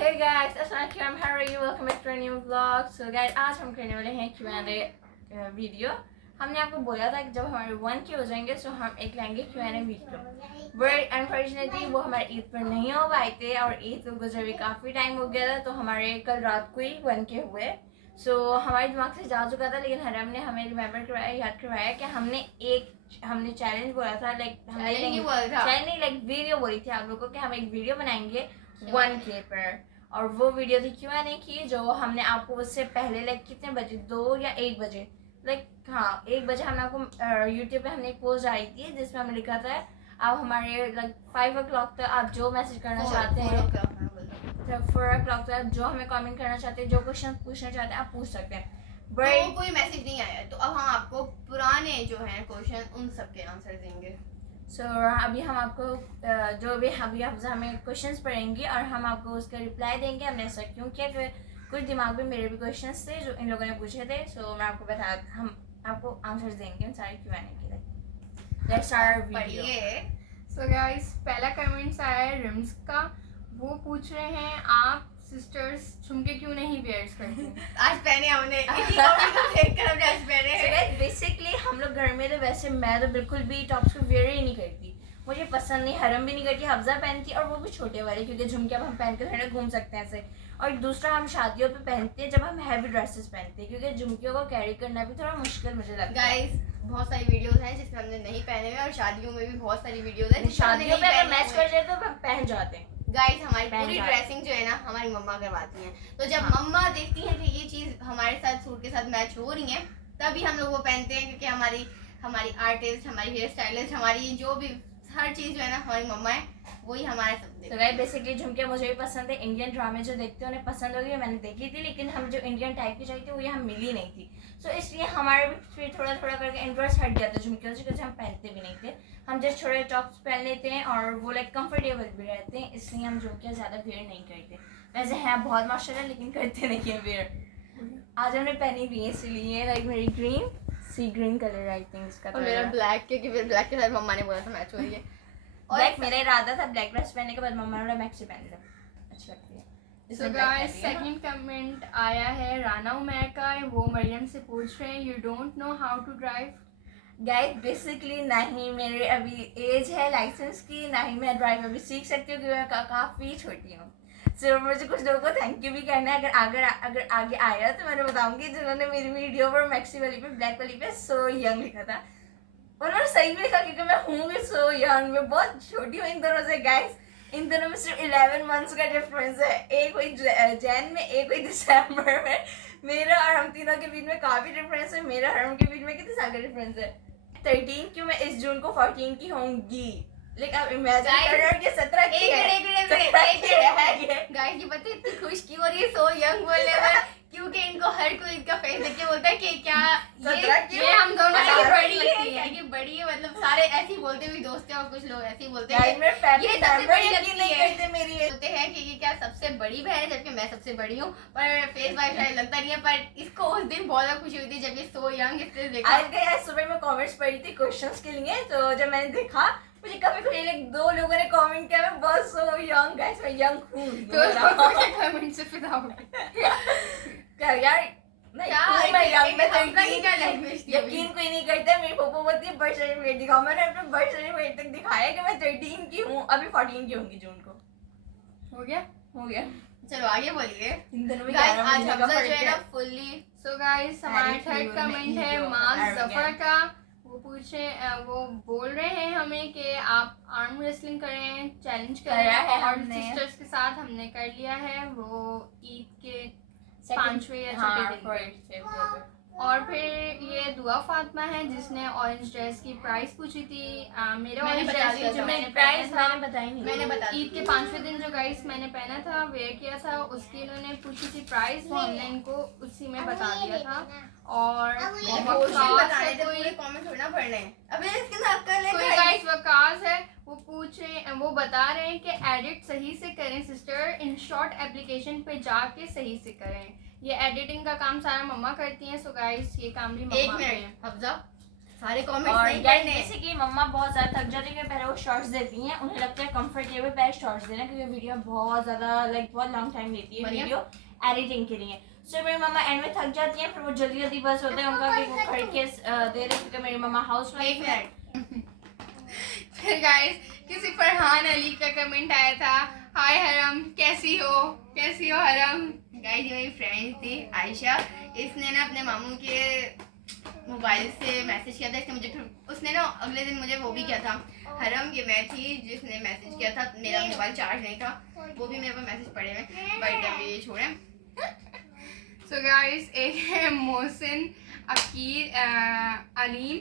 hey guys, अस्सलाम, how are you? Welcome back to a new vlog. So guys, आज हम करने वाले हैं Q&A वीडियो. हमने आपको बोला था कि जब हमारे 1K हो जाएंगे तो हम एक लेंगे Q&A वीडियो. बट अनफॉर्चुनेटली वो हमारे ईद पर नहीं हो पाए थे और ईद को गुजरे हुए काफ़ी टाइम हो गया था, तो हमारे कल रात को ही 1K हुए. सो हमारे दिमाग से जा चुका था, लेकिन हरम ने हमें रिमेम्बर करवाया, याद करवाया कि हमने चैलेंज बोला था, लाइक वीडियो बोली थी आप लोगों को कि हम एक वीडियो बनाएंगे 1K पर. और वो वीडियो थी Q&A की, जो हमने आपको उससे पहले लाइक कितने बजे, 2 या 1 बजे, लाइक हाँ 1 बजे हमने आपको यूट्यूब पे हमने एक पोस्ट डाली थी जिसमें हमने लिखा था आप हमारे लाइक 5 o'clock तक आप जो मैसेज करना चाहते हैं, 4 o'clock तक जो हमें कमेंट करना चाहते हैं, जो क्वेश्चन पूछना चाहते हैं आप पूछ सकते हैं. तो कोई मैसेज नहीं आया, तो अब हम आपको पुराने जो हैं क्वेश्चन उन सब के आंसर देंगे. सो अभी हम आपको जो भी अभी आप हमें क्वेश्चंस पढ़ेंगे और हम आपको उसका रिप्लाई देंगे. हमने ऐसा क्यों किया कि कुछ दिमाग में मेरे भी क्वेश्चंस थे जो इन लोगों ने पूछे थे. सो मैं आपको हम आपको आंसर्स देंगे उन सारे Q&A के लिए. Let's start video. So guys, पहला कमेंट्स आया है रिम्स का. वो पूछ रहे हैं आप सिस्टर्स झुमके क्यों नहीं वेयर्स करते? आज पहने हमने इसी कमेंट को देखकर हमने आज पहने हैं. बेसिकली हम लोग घर में तो वैसे मैं तो बिल्कुल भी टॉप्स को वेयर ही नहीं करती, मुझे पसंद नहीं. हरम भी नहीं करती, हफ्जा पहनती और वो भी छोटे वाले, क्योंकि झुमके अब हम पहन के थोड़ा घूम सकते हैं ऐसे. और दूसरा हम शादियों पे पहनते हैं जब हम हैवी ड्रेसेस पहनते हैं, क्योंकि झुमकियों को कैरी करना भी थोड़ा मुश्किल मुझे लगता है. गाइस, बहुत सारी वीडियोस हैं जिसमें हमने नहीं पहने हुए और शादियों में भी बहुत सारी वीडियोस हैं शादियों पे अगर मैच कर जाए तो हम पहन जाते हैं. गाइस, हमारी पूरी ड्रेसिंग जो है ना हमारी मम्मा करवाती हैं. तो जब मम्मा देखती हैं कि ये चीज हमारे साथ सूट के साथ मैच हो रही है, तभी हम लोग वो पहनते हैं, क्योंकि हमारी आर्टिस्ट, हमारी हेयर स्टाइलिस्ट, हमारी जो भी हर चीज जो है ना हमारी मम्मा है, वही हमारे सब. तो गाइस बेसिकली झुमके मुझे भी पसंद है. इंडियन ड्रामे जो देखते हैं उन्हें पसंद होगी, मैंने देखी थी, लेकिन हम जो इंडियन टाइप की चाहिए थी वो यहाँ मिली नहीं थी. सो इसलिए हमारे भी फिर थोड़ा थोड़ा करके इंटरेस्ट हट गया था झुमके से, क्योंकि हम पहनते भी नहीं थे. हम जस्ट छोटे टॉप्स पहन लेते हैं और वो लाइक कंफर्टेबल भी रहते हैं, इसलिए हम झुमके ज़्यादा वेयर नहीं करते. वैसे हैं बहुत माशाल्लाह, लेकिन करते नहीं है वेयर. आज हमने पहनी भी है, इसलिए लाइक मेरी ग्रीन सी ग्रीन कलर आई थिंक इसका. और मेरा ब्लैक, क्योंकि फिर ब्लैक के साथ मम्मा ने बोला था मैच हो रही है. ब्लैक मेरा इरादा था ब्लैक ड्रेस पहनने के बाद मम्मा ने मैक्सी पहन लिया, अच्छी लगती है. सो गाइस, सेकंड कमेंट आया है राना उमैर का. वो मरियम से पूछ रहे हैं you don't know how to drive? Guys basically नहीं मेरे अभी एज है लाइसेंस की, ना ही मैं ड्राइव अभी सीख सकती हूँ, क्योंकि मैं काफ़ी छोटी हूँ. सो मुझे कुछ लोगों को थैंक यू भी करना है. अगर आगे आया तो मैंने बताऊंगी, जिन्होंने मेरी वीडियो पर मैक्सी वाली पे ब्लैक वाली पे सो यंग लिखा था, उन्होंने सही भी लिखा, क्योंकि मैं हूँ भी सो यंग, मैं बहुत छोटी हूँ इन दोनों से. गाइस इन दोनों में सिर्फ 11 मंथ्स का डिफरेंस है. एक हुई जैन में, एक हुई दिसंबर में. मेरा और हम तीनों के बीच में काफ़ी डिफरेंस है. मेरा हरम के बीच में कितने साल का डिफरेंस है? 13 की. मैं इस जून को 14 की होंगी. लेकिन आप इमेजिन कर रहे हो कि 17 की है. गाइस, ये पता है इतनी खुश क्यों हो रही है सो यंग बोलने में? क्योंकि इनको हर कोई इनका फेस देख के बोलता है कि क्या ये हम दोनों की बड़ी है, ये बड़ी है. मतलब सारे ऐसे ही बोलते हैं, दोस्त और कुछ लोग ऐसे ही बोलते हैं ये सबसे बड़ी लगती है. मेरी बोलते हैं कि ये क्या सबसे बड़ी बहन है, जबकि मैं सबसे बड़ी हूँ. पर फेस वाइज शायद लगता नहीं है. पर इसको उस दिन बहुत ज्यादा खुशी हुई थी जब ये सो यंग इससे देखा. आज सुबह मैं कमेंट्स पढ़ी थी क्वेश्चंस के लिए, तो जब मैंने देखा मुझे काफी खुशी लगी. 2 लोगों ने कमेंट किया मैं बहुत सो यंग. गाइस मैं यंग हूँ. तो कमेंट से फिदा हो क्या यार, यकीन कोई नहीं करता. मेरी पोपो बोलती है बर्थ सर्टिफिकेट दिखाओ. मैंने अपना बर्थ सर्टिफिकेट तक दिखाया कि मैं 13 की हूँ, अभी 14 की होंगी जून को. हो गया. चलो आगे बोलिए. आज हमजा जो है ना फुल्ली. सो गाइस, हमारा थर्ड कमेंट है माज जफर का. वो बोल रहे हैं हमें कि आप आर्म रेसलिंग करें, चैलेंज करें. और सिस्टर्स के साथ हमने कर लिया है, वो ईद के 5वें या 6वें दिन. और फिर ये दुआ फातिमा है जिसने ऑरेंज ड्रेस की प्राइस पूछी थी. मेरे ऑरेंज ड्रेस जो मैंने प्राइस मैंने बता ईद के 5वें दिन जो गाइस मैंने पहना था, वेयर किया था, उसकी इन्होंने पूछी थी प्राइस. वो हमने इनको उसी में बता दिया था. और कोई गाइस वकास है, वो बता रहे हैं कि एडिट सही से करें सिस्टर, इन शॉर्ट एप्लीकेशन पे जाके सही से करें. ये एडिटिंग का काम सारा मम्मा करती हैं. सो गाइस ये काम भी मम्मा एक मिनट हफ्जा, सारे कमेंट्स और नहीं guys, पढ़ने। जैसे कि मम्मा बहुत ज़्यादा थक जाती है, पहले वो शॉर्ट्स देती हैं, उन्हें लगता है कंफर्टेबल पहले शॉर्ट्स देना, क्योंकि वीडियो बहुत ज़्यादा बहुत लॉन्ग टाइम लेती है बढ़िया। वीडियो एडिटिंग के लिए। सो मेरी मम्मा एंड में थक जाती हैं, फिर वो जल्दी जल्दी बस होता है उनका कि वो खरीद के दे रहे, क्योंकि मेरी मम्मा हाउस एक वाइफ है। मिनट, फिर गाइस किसी फरहान अली का कमेंट आया था, हाय हरम कैसी हो हरम। गाइस ये मेरी फ्रेंड थी आयशा, इसने ना अपने मामू के मोबाइल से मैसेज किया था, इसने मुझे फिर उसने ना अगले दिन मुझे वो भी किया था। हरम ये मैं थी जिसने मैसेज किया था, मेरा मोबाइल चार्ज नहीं था, वो भी मेरे पास मैसेज पड़े हुए, बट अभी ये छोड़े। सो गाइस एक है मोहसिन अलीम,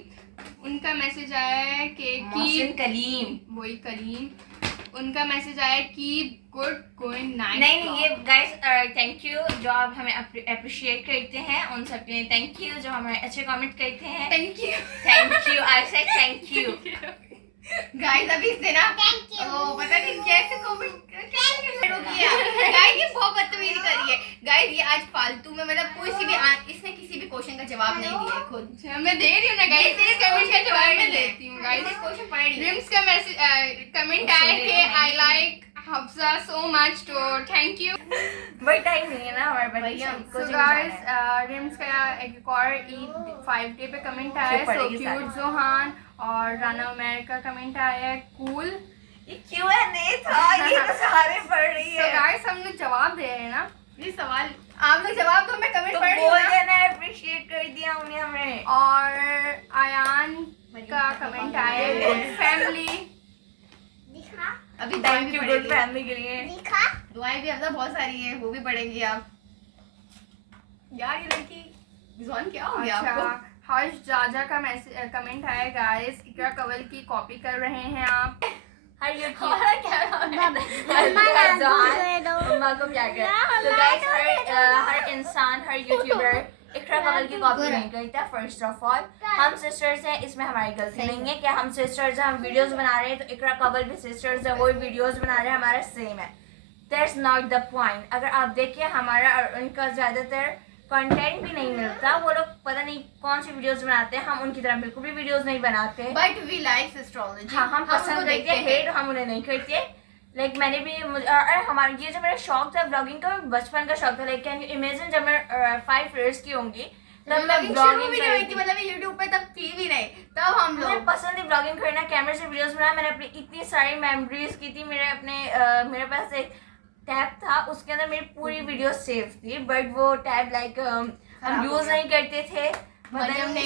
उनका मैसेज आया है कि मोहसिन कलीम, वही कलीम, उनका मैसेज आया कि गुड गोइंग नाइस। नहीं ये गाइस थैंक यू जो आप हमें अप्रिशिएट करते हैं, उन सब के लिए थैंक यू, जो हमें अच्छे कमेंट करते हैं, थैंक यू आई से थैंक यू। गाइस। अभी इसने ना ओ पता नहीं कैसे कमेंट किया गाइस, ये बहुत बदतमीजी करी है गाइस। ये आज फालतू में मतलब इसने किसी भी क्वेश्चन का जवाब नहीं दिया है खुद। मैं दे रही हूँ ना गाइस, इसने कमेंट का जवाब मैं पढ़ लिया। देती हूँ गाइस। इसने क्वेश्चन पढ़ लिया। रिम्स का मैसेज कमेंट आया कि I like Hafsa so much, तो थैंक यू। बट टाइम नहीं है ना हमारे पास, भैया, सबको सो जिम गाइस जाना है। रिम्स का एक और ईद 5 डे पे कमेंट आया है, जो सो पढ़ेगी क्यूट सारी। जोहान, और राना उमर का कमेंट आया है कूल। ये Q&A था, ये तो सारे पढ़ रही सो है। गाइस हम लोग जवाब दे रहे हैं ना। ये सवाल आप लोग जवाब दो, मैं कमेंट तो पढ़ रही बोल हूँ ना। देना, अप्रिशिएट कर दिया उन्हें हमें। और आयान का कमेंट आया है गुड फैमिली। अभी थैंक यू गुड फैमिली के लिए। दुआएं भी मतलब बहुत सारी हैं, वो भी पढ़ेंगे आप। यार ये लड़की जुबान क्या हो गया आपको? अच्छा हर्ष जाजा का मैसेज कमेंट आया है, गाइस इकरा कंवल की कॉपी कर रहे हैं आप। हर यूट्यूब हमारा क्या नाम है? मम्मा को क्या कर। तो गाइस हर इंसान, हर यूट्यूबर इकरा कंवल की कॉपी नहीं करता। फर्स्ट ऑफ ऑल हम सिस्टर्स हैं, इसमें हमारी गलती नहीं है कि हम सिस्टर्स हैं, हम वीडियोस बना रहे हैं, तो इकरा कंवल भी सिस्टर्स है, वो वीडियोस बना रहे हैं, हमारा सेम है। That's not the point. अगर आप देखिए हमारा और उनका ज़्यादातर कंटेंट भी नहीं मिलता, वो लोग पता नहीं कौन सी वीडियोस बनाते हैं, हम उनकी तरह बिल्कुल भी वीडियोस नहीं बनाते। But we like astrology. हाँ हम पसंद उनको करते देखते हैं, हेट हम उन्हें नहीं करते। लाइक मैंने भी अरे हमारा ये जो मेरा शौक था ब्लॉगिंग का, बचपन का शौक था। लाइक कैन यू इमेजिन जब मैं 5 years की होंगी तब मैं शुरू ब्लॉगिंग भी नहीं हुई थी, मतलब यूट्यूब पे तब थी भी नहीं, तब हम मुझे लोग पसंद है ब्लॉगिंग करना, कैमरे से वीडियोस बनाना। मैंने अपनी इतनी सारी मेमोरीज की थी। मेरे पास एक टैब था, उसके अंदर मेरी पूरी वीडियो सेव थी, बट वो टैब लाइक हम खराब हो यूज गया। नहीं करते थे। मरियम ने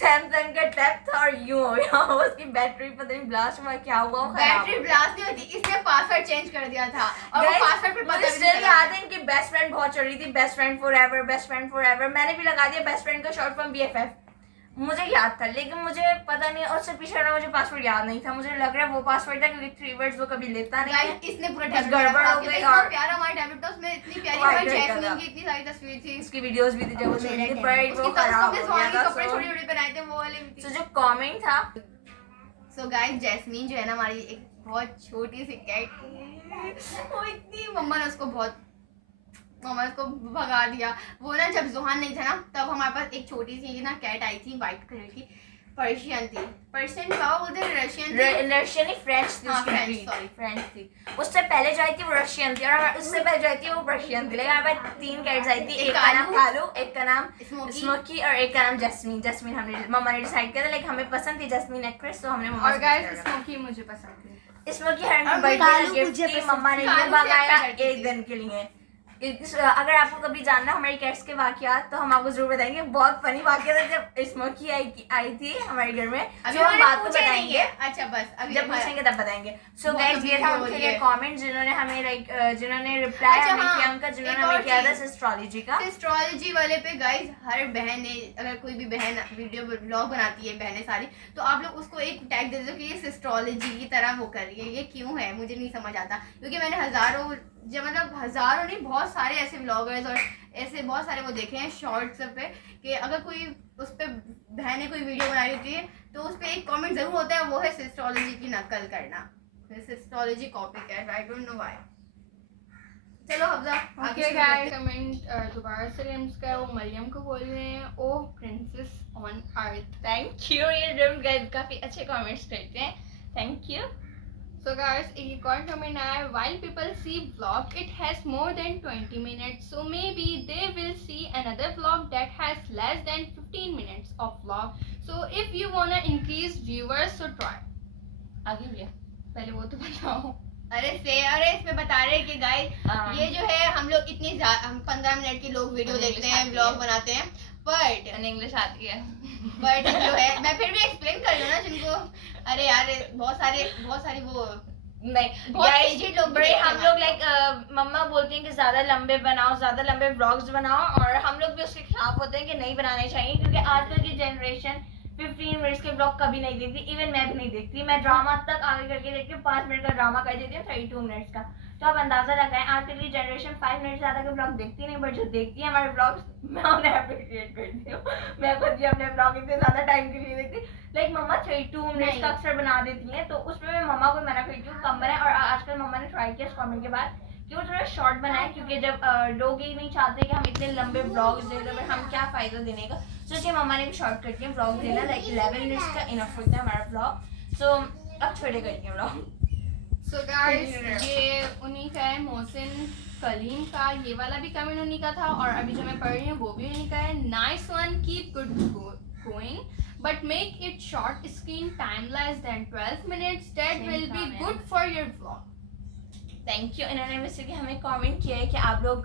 सैमसंग का टैब था और यूं हो गया, उसकी बैटरी पता नहीं ब्लास्ट हुआ, क्या हुआ, वो खराब हो बैटरी गया। ब्लास्ट नहीं होती, इसने पासवर्ड चेंज कर दिया था और वो Guys, पासवर्ड पे पता मुझे भी still नहीं चला। याद है इनकी बेस्ट फ्रेंड बहुत चल रही थी, best friend forever, best friend forever. मैंने भी लगा दिया बेस्ट फ्रेंड का शॉर्ट फॉर्म BFF, मुझे याद था, लेकिन मुझे पता नहीं और उससे पीछे मुझे पासवर्ड याद नहीं था। मुझे लग रहा है वो पासवर्ड था, क्योंकि 3 words वो कभी लेता नहीं है। Guys, इसने पूरा कुछ टैबलेट गड़बड़ हो खराब किया था। गई इतना और- प्यारा हमारा टैबलेट था, उसमें इतनी प्यारी White हमारी रहता जैस्मीन था। की इतनी सारी तस्वीर थी। उसकी वीडियोस भी थी जब वो छोटी थी, बट वो उसकी तो खराब उसको हो गया था। कपड़े छोटे छोटे बनाए थे, वो वाले भी तो थी। जो कमेंट था, सो गाइस जैस्मीन जो है ना हमारी एक बहुत छोटी सी कैट थी, वो इतनी मम्मा ने उसको भगा दिया। वो ना जब जुहान नहीं था ना, तब हमारे पास एक छोटी सी ना कैट आई थी, वाइट कलर की, पर्शियन थी। पर्शियन क्या बोलते हैं, रशियन थी। रशियन ही, फ्रेंच थी हाँ, उसकी French, breed, sorry। फ्रेंच थी। उससे पहले जो आई थी वो रशियन थी, और उससे पहले जो आई थी वो पर्शियन थी। लेकिन हमारे पास 3 कैट्स आई थी, एक का नाम कालू, एक का नाम स्मोकी। स्मोकी और एक का नाम जैस्मीन। जैस्मीन हमने मम्मा ने डिसाइड किया था, लेकिन हमें पसंद थी जैस्मीन एक्ट्रेस, तो हमने मम्मा और से गाइस डिसाइड किया। स्मोकी मुझे पसंद थी। स्मोकी हर और बर्थडे कालू का गिफ्ट मुझे थी, पसंद मम्मा ने कालू ये से मंगाया अच्छा करती एक थी। दिन के लिए। अगर आपको कभी जानना हमारी कैट्स के वाकयात, तो हम आपको जरूर बताएंगे। बहुत फनी वाकया था जब स्मोकी आई थी हमारे घर में, अभी जो हम मैंने बात को पूछा ही नहीं बताएंगे, है। अच्छा बस अभी जब हमारा- पूछेंगे तब बताएंगे। सो बहुत गाइस अभी ये था हो उनके रही लिए है। कमेंट जिन्होंने हमें जिन्होंने रिप्लाई अच्छा, हमें हाँ, किया, उनका जिन्होंने एक हमें और किया था चीज़। एस्ट्रोलॉजी का। एस्ट्रोलॉजी वाले पे गाइस हर बहन ने, अगर कोई भी बहन वीडियो ब्लॉग बनाती है, बहनें सारी, तो आप लोग उसको एक टैग दे दो कि ये एस्ट्रोलॉजी की तरह वो कर रही है। ये क्यों है मुझे नहीं समझ आता, क्योंकि मैंने हजारों नहीं, बहुत सारे ऐसे ब्लॉगर्स और ऐसे बहुत सारे वो देखे हैं शॉर्ट्स पे, कि अगर कोई उस पे बहनें कोई वीडियो बना रही होती है तो उस पे एक कमेंट जरूर होता है, वो है एस्ट्रोलॉजी की नकल करना, astrology copy cat. I don't know why. चलो हफ्जा ओके गाइस, कमेंट दोबारा से रिम्स का वो मरियम को बोल रहे हैं, ओ princess on earth. Thank you, ये रिम गाइस काफी अच्छे कमेंट्स करते हैं, थैंक यू। So guys, एक और कमेंट आया है, while people see vlog it has more than 20 minutes, so maybe they will see another vlog that has less than 15 minutes of vlog, so if you wanna increase viewers so try। आगे भैया, पहले वो तो बताओ। अरे इसमें बता रहे हैं कि गाइस ये जो है हम लोग हम 15 मिनट की लोग वीडियो देखते हैं, ब्लॉग बनाते हैं, बट इंग्लिश आती है बट जो है मैं फिर भी एक्सप्लेन कर रही हूँ ना जिनको, अरे यार बहुत सारी वो नहीं बहुत guys, एजेड लोग बड़े भी हम देखते हैं लोग लाइक मम्मा बोलती हैं कि ज्यादा लंबे बनाओ, ज्यादा लंबे व्लॉग्स बनाओ, और हम लोग भी उसके खिलाफ होते हैं कि नहीं बनाने चाहिए, क्योंकि आजकल की जनरेशन 15 मिनट्स के ब्लॉग कभी नहीं देखती, इवन मैं भी नहीं देखती। मैं ड्रामा तक आगे करके देखती हूँ, 5 मिनट का ड्रामा कर देती हूँ 32 मिनट्स का। तो आप अंदाजा लगाएं आजकल की जनरेशन 5 मिनट ज्यादा के ब्लॉग देखती नहीं, बट जो देखती है हमारे ब्लॉग्स, मैं उन्हें अप्रिशिएट करती हूँ। मैं खुद भी अपने ब्लॉग इतने ज्यादा टाइम के लिए देखती, लाइक मम्मा 32 मिनट्स का अक्सर बना देती है, तो उसमें मैं मम्मा को मना करती हूँ कम बनाए। और आजकल मम्मा ने ट्राई किया इस कमेंट के बाद कि वो थोड़ा शॉर्ट बनाए, क्योंकि जब लोग ही नहीं चाहते कि हम इतने लंबे ब्लॉग्स दे रहे, हम क्या फायदा देने का, तो इसलिए मम्मा ने भी शॉर्ट करके ब्लॉग देना, लाइक 11 मिनट्स का इनफ होता है हमारा ब्लॉग। सो अब छोटे करके ब्लॉग। So guys, ये उन्हीं का है, मोहसिन कलीम का, ये वाला भी कमेंट उन्हीं का था, और अभी जो मैं पढ़ रही हूँ वो भी उन्हीं का है। Nice one, keep good going but make it short, screen time less than 12 minutes, that will be good for your vlog. Thank you. इन्होंने वैसे कि हमें कमेंट किया है कि आप लोग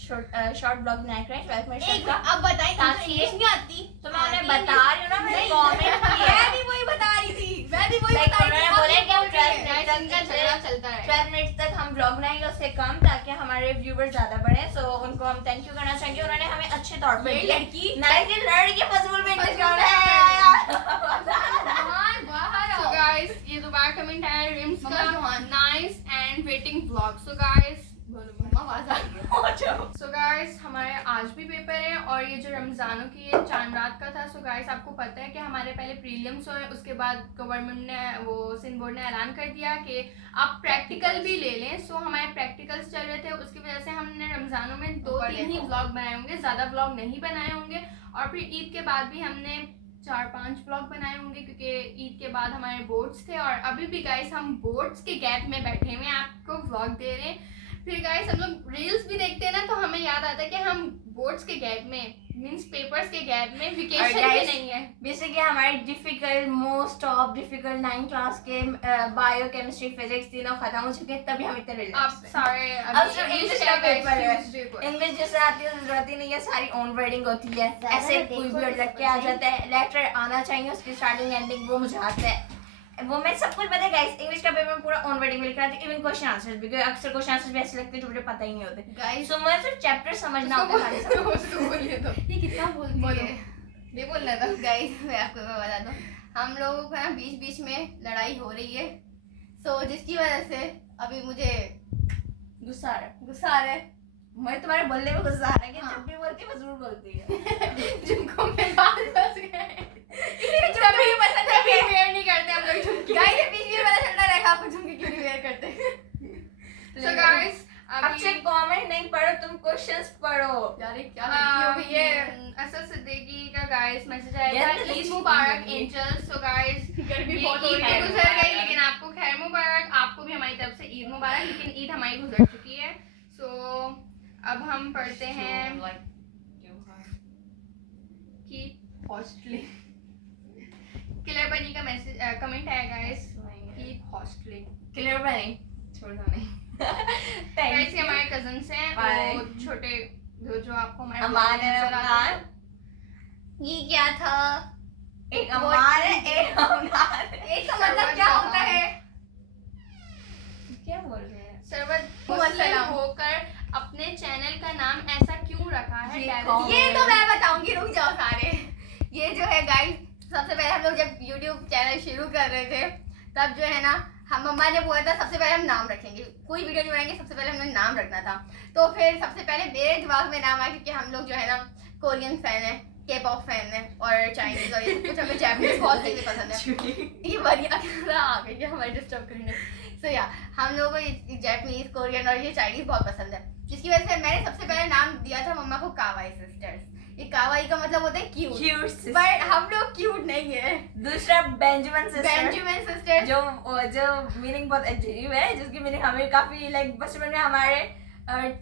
शॉर्ट ब्लॉग बनाया करें 12 मिनट का। अब बताइए, ताकि इंग्लिश नहीं आती तो मैं उन्हें बता रही हूँ ना, मैंने कमेंट किया मैं है, भी वही बता रही थी, मैं भी वही लाइक बता रही उन्होंने थी। बोला कि हम 12 Guys, मिनट इनका झगड़ा चलता है। 12 मिनट तक हम ब्लॉग बनाएंगे, उससे कम, ताकि हमारे व्यूवर्स ज्यादा बढ़े। सो उनको हम थैंक यू करना चाहेंगे, उन्होंने हमें अच्छे तौर पे ये दिया। लड़की लड़की फजूल में इंग्लिश So guys, ये दोबारा कमेंट आया रिम्स मम्मा का, जोहान। Nice and waiting vlog. So guys, आवाज आ रही है। So guys, हमारे आज भी पेपर है, और ये जो रमजानों की ये चांद रात का था। So guys, आपको पता है कि हमारे पहले प्रीलिम्स हुए, उसके बाद गवर्नमेंट ने, वो सिंध बोर्ड ने ऐलान कर दिया कि आप प्रैक्टिकल भी ले लें। सो हमारे प्रैक्टिकल्स चल रहे थे, उसकी वजह से हमने रमजानों में 2-3 ही व्लॉग बनाए होंगे, ज़्यादा व्लॉग नहीं बनाए होंगे, और फिर ईद के बाद भी हमने 4-5 व्लॉग बनाए होंगे, क्योंकि ईद के बाद हमारे बोर्ड्स थे, और अभी भी गाइस हम बोर्ड्स के गैप में बैठे हुए हैं, आपको व्लॉग दे रहे हैं। फिर गाइस हम लोग रील्स भी देखते हैं ना, तो हमें याद आता है कि हम बोर्ड्स के गैप में, मींस पेपर्स के गैप में, वेकेशन भी नहीं है। बेसिकली हमारे difficult, most of difficult 9th class के बायो, केमिस्ट्री, फिजिक्स तीनों खत्म हो चुके हैं, तभी हम इतने अब सारे अब सिर्फ इंग्लिश का पेपर है। पेपर। इंग्लिश जैसे आती है जरूरत ही नहीं है, सारी ऑन वर्डिंग होती है, ऐसे कोई भी वर्ड लग के आ जाता है। लेटर आना चाहिए, उसकी स्टार्टिंग एंडिंग वो मुझे आता है, वो मैं सब कुछ पता है गाइस। इंग्लिश का पेपर में पूरा ऑन वर्डिंग में लिखना है, इवन क्वेश्चन आंसर्स भी, क्योंकि अक्सर क्वेश्चन आंसर्स भी ऐसे लगते हैं जो मुझे पता ही नहीं होते। गाइस सो मुझे सिर्फ चैप्टर समझना होता है। उसको बोलिए तो। ये कितना बोलती बोलो। है, ये बोलना था। गाइस मैं आपको बता दूं, हम लोगों को ना बीच में लड़ाई हो रही है, सो जिसकी वजह से अभी मुझे गुस्सा आ रहा है, गुस्सा आ रहा है। मुझे तुम्हारे बोलने में गुस्सा आ रहा है कि जब भी बोलती है मजबूर बोलती है। जिनको मैं बात फंस गए, तभी पता चल कभी गया वेयर नहीं करते हम लोग झुमकी। गाइस, ये बीच में पता चलता रहेगा आपको झुमके क्यों नहीं वेयर करते। So guys, अच्छे कमेंट नहीं पढ़ो, तुम क्वेश्चंस पढ़ो। यार ये क्या लड़की हो गई ये है। असद सिद्दीकी का गाइस मैसेज आया यार, था, तो ईद लक्ष्मी मुबारक है। एंजल। सो गाइस, गर्मी ये बहुत हो ईद रही है। तो गुजर गई, लेकिन आपको खैर मुबारक, आपको भी हमारी तरफ से ईद मुबारक, लेकिन ईद हमारी गुजर चुकी है। सो अब हम पढ़ते हैं कि हॉस्टलिंग, किलर बनी का मैसेज कमेंट आया गाइस कि हॉस्टलिंग। क्लियर बनी, छोड़ दो नहीं। गाइस ये हमारे कजन्स हैं, Bye. वो छोटे जो आपको हमारे अमान vlog में है, नजर आते हैं। अमान। ये क्या था? एक अमान है, एक अमान है। इसका मतलब क्या होता है? क्या बोल रहे हैं? सर्वत मुस्लिम मुस्लिम होकर अपने चैनल का नाम ऐसा क्यों रखा है? ये Daryl? कौन? ये तो मैं बताऊंगी, रुक जाओ सारे। ये जो है गाइस, सबसे पहले हम लोग जब YouTube चैनल शुरू कर रहे थे, तब जो है ना, हम मम्मा ने बोला था सबसे पहले हम नाम रखेंगे, कोई वीडियो नहीं बनाएंगे, सबसे पहले हमने नाम रखना था। तो फिर सबसे पहले मेरे दिमाग में नाम आया, क्योंकि हम लोग जो है ना कोरियन फैन है, के-पॉप फैन है, और चाइनीज और ये सब कुछ, हमें जापानीज बहुत देखने पसंद है। ये बढ़िया आ गई है हमारे डिस्टर्ब करने। सो या हम लोगों को जापानीज, कोरियन और ये चाइनीज बहुत पसंद है, जिसकी वजह से मैंने सबसे पहले नाम दिया था मम्मा को कावाई सिस्टर्स। ये कावाई का मतलब होता है क्यूट, क्यूट, बट हम लोग क्यूट नहीं है। दूसरा बेंजामिन सिस्टर, जो मीनिंग बहुत अजीब है, जिसकी मीनिंग हमें काफी लाइक बचपन में हमारे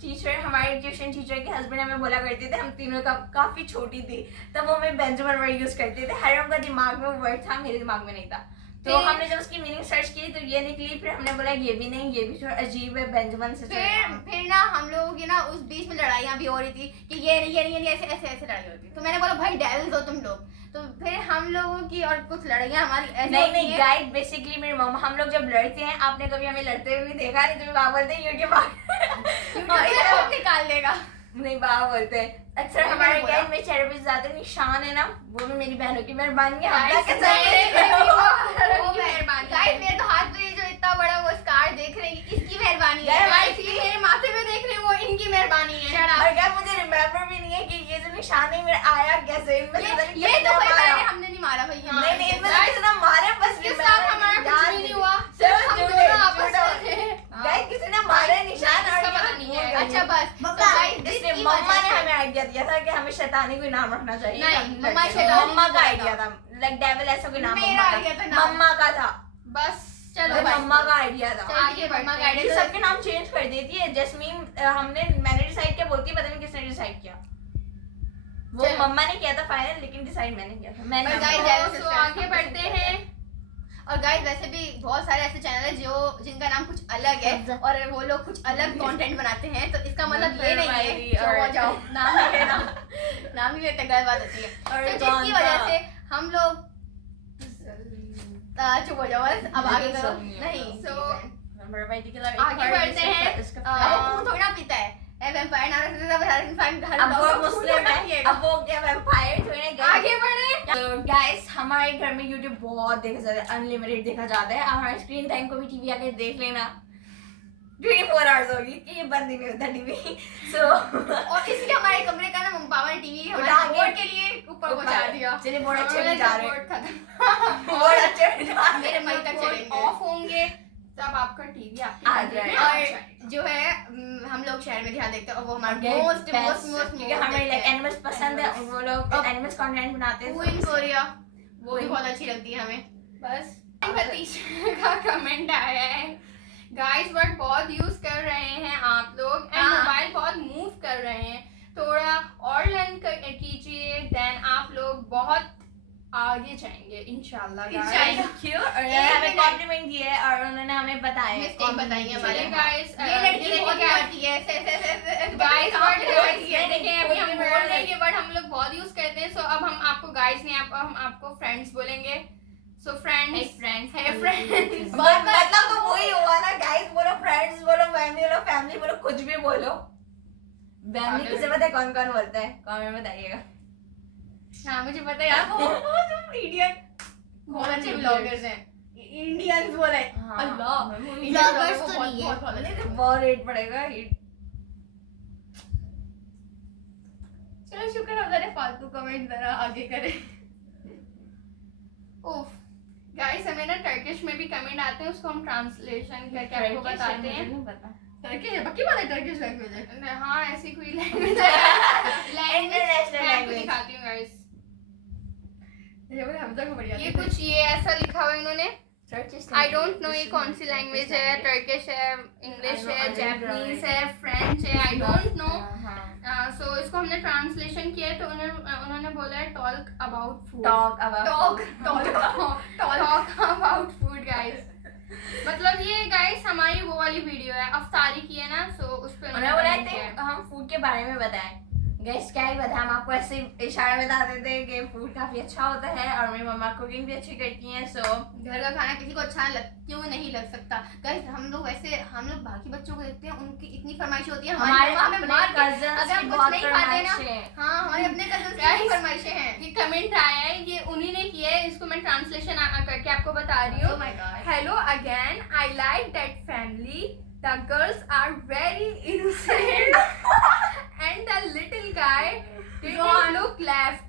टीचर, हमारे ट्यूशन टीचर के हस्बैंड हमें बोला करते थे, हम तीनों काफी छोटी थी तब वो हमें बेंजामिन वर्ड यूज करते थे। हर उनका दिमाग में वो वर्ड था, मेरे दिमाग में नहीं था। तो हमने जब उसकी मीनिंग सर्च की तो ये निकली, फिर हमने बोला ये भी नहीं, ये भी थोड़ा अजीब है, बेंजामिन सिस्टर। फिर ना हम लोगों की ना उस बीच में लड़ाइयाँ भी हो रही थी कि ये नहीं ऐसे ऐसे ऐसे लड़ाई होती। तो मैंने बोला भाई डेविल्स हो तुम लोग। तो फिर हम लोगों की और कुछ लड़ाइयाँ हमारी ऐसे नहीं गाइड, बेसिकली मेरी मम्मा, हम लोग जब लड़ते हैं, आपने कभी हमें लड़ते हुए भी देखा नहीं, तो बाबा बोलते हैं यूट्यूब निकाल देगा। नहीं, बाबा बोलते हैं अक्सर हमारे गाइड में चेहरे पे ज्यादा निशान है ना, वो भी मेरी बहनों की मेहरबानी गाइस मेरे तो हाथ पे जो इतना बड़ा वो स्कार देख रहे हैं, इसकी मेहरबानी है। गाइस ये मेरे माथे पे देख रहे हैं, वो इनकी मेहरबानी है। और क्या मुझे रिमेम्बर भी नहीं है कि ये जो निशान है मेरा आया कैसे, इनमें ये तो कोई मैंने हमने नहीं मारा भैया। नहीं इनमें किसी ने मारे, बस इसके साथ हमारा कुछ भी नहीं हुआ, सिर्फ हम दोनों आपस में थे। गाइस किसी ने मारे निशान और पता नहीं है। अच्छा बस इसलिए मम्मा ने हमें आइडिया दिया था कि हमें शैतानी कोई नाम रखना चाहिए। नहीं, मम्मा शैतानी मम्मा का आइडिया था, लाइक डेविल ऐसा कोई नाम मेरा आइडिया था, नाम मम्मा का था। बस चलो मम्मा का आइडिया था। आगे बढ़ते हैं। ये सबके नाम चेंज कर देती है। जैस्मीन मैंने डिसाइड किया, बोलती पता नहीं किसने डिसाइड किया। वो मम्मा ने किया था फाइनल, लेकिन डिसाइड मैंने किया था। तो आगे बढ़ते हैं। और गाइस वैसे भी बहुत सारे ऐसे चैनल है जिनका नाम कुछ अलग है और वो लोग कुछ अलग कंटेंट बनाते हैं, तो इसका मतलब ये नहीं है कि जाओ नाम ही लेना, नाम ही लेते गलत बात होती है। तो जिसकी वजह से हम लोग चुप हो जाओ बस, अब आगे करो। नहीं आगे बढ़ते हैं। अब वो थोड़ी ना पीता है, वैम्पायर नाम रखते थे। अब वो मुस्लिम है, अब वो क्या वैम्पायर थोड़ी ना। आगे बढ़े। तो गाइस हमारे घर में यूट्यूब बहुत देखा जाता है, अनलिमिटेड देखा जाता है। हमारे स्क्रीन टाइम को भी टीवी आके देख लेना, 24 आवर्स होगी कि ये बंद ही नहीं होता टीवी। सो और इसलिए हमारे कमरे का ना पापा ने टीवी हमारे बोर्ड के लिए ऊपर पहुंचा दिया। चलिए बोर्ड अच्छे में जा रहे हैं, बोर्ड अच्छे में जा रहे मेरे मई तक चलेंगे। ऑफ होंगे तब आपका टीवी आ जाए। और जो है हम लोग शहर में ध्यान देखते हैं और वो हमारे मोस्ट क्योंकि हमें लाइक एनिमल्स पसंद है, वो लोग एनिमल्स कंटेंट बनाते हैं। क्वीन कोरिया वो भी बहुत अच्छी लगती है हमें। बस भतीजा का कमेंट आया है, गाइस वर्ड बहुत यूज कर रहे हैं आप लोग एंड मोबाइल बहुत मूव कर रहे हैं, थोड़ा और लर्न कीजिए, देन आप लोग बहुत आगे जाएंगे इंशाल्लाह। Thank you. और हमें कॉम्प्लीमेंट दिए और उन्होंने हमें बताया बताइए हमारे गाइस। ये लड़की बहुत आती है गाइस वर्ड देखिए अभी हम बोल रहे हैं ये वर्ड हम लोग बहुत यूज करते हैं। सो अब हम आपको गाइस नहीं हम आपको फ्रेंड्स बोलेंगे। सो फ्रेंड्स मतलब तो वही हुआ ना गाइस, बोलो फ्रेंड्स बोलो फैमिली बोलो फैमिली बोलो कुछ भी बोलो। फैमिली किसे पता है कौन कौन बोलता है, कमेंट में बताइएगा। हाँ मुझे पता है यार, वो जो इंडियन बहुत अच्छे ब्लॉगर्स हैं, इंडियंस बोले। अल्लाह ब्लॉगर्स तो नहीं है, बहुत रेट पड़ेगा। चलो शुक्र है जरा फालतू कमेंट जरा आगे करें। उफ गाइस हमें ना टर्किश में भी कमेंट आते हैं, उसको हम ट्रांसलेशन करके आपको बताते हैं। टर्किश है पक्की बात है, टर्किश लैंग्वेज है। हाँ ऐसी कोई लैंग्वेज है, इंटरनेशनल लैंग्वेज दिखाती हूँ गाइस। ये कुछ ये ऐसा लिखा हुआ है इन्होंने, आई डोंट नो ये कौन सी लैंग्वेज है, टर्किश है, इंग्लिश है, जापानीज है, फ्रेंच है, आई डोंट नो। सो इसको हमने ट्रांसलेशन किया है, तो उन्होंने बोला है talk about food, talk about food guys. मतलब ये गाइस हमारी वो वाली वीडियो है अफ्तारी की है ना, सो उस पे उन्होंने बोला थे हम फूड के बारे में बताएं। गाइस क्या ही बताएं, हम आपको ऐसे इशारे में बता देते हैं कि फूड काफी अच्छा होता है और मेरी मम्मा कुकिंग भी अच्छी करती हैं। सो घर का खाना किसी को अच्छा क्यों नहीं लग सकता। गाइस हम लोग बाकी बच्चों को देखते हैं, उनकी इतनी फरमाइशें होती है, हमारे अपने कजन्स अगर हम कुछ नहीं खाते ना, हाँ हमारे अपने कजन्स की फरमाइशें हैं। ये कमेंट आया है, ये उन्हीं ने किया है, इसको मैं ट्रांसलेशन करके आपको बता रही हूँ। Hello again, I like that family, the girls are very innocent and the little guy didn't look left.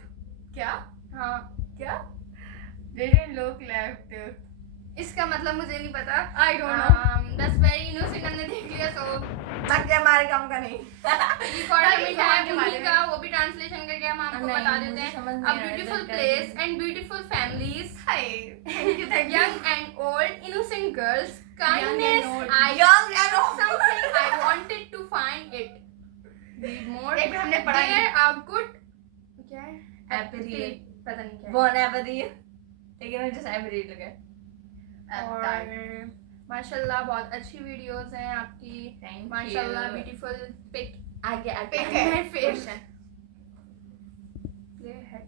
क्या? हाँ क्या? Didn't look left. इसका मतलब मुझे नहीं पता। I don't know. That's very innocent, हमने देख लिया। So ताकि हमारे हमारे काम का नहीं। एक और कमेंट आया भूमि का, वो भी ट्रांसलेशन करके हम आपको नहीं, बता मुझे देते हैं। समझ नहीं A आ रहा है, beautiful जरा place कर and beautiful families, Thank you. young and old, innocent girls, kindness. and old. Young and old. Something I wanted to find it. Read more. एक बार हमने पढ़ा There are good. क्या है? Appetite. पता नहीं क्या है। Bon appetit. लेकिन मुझे जैसे appetit लगा। और माशाल्लाह बहुत अच्छी वीडियोस हैं आपकी। Thank माशाल्लाह you. Beautiful pic. आगे Pick है। My favorite. ये है।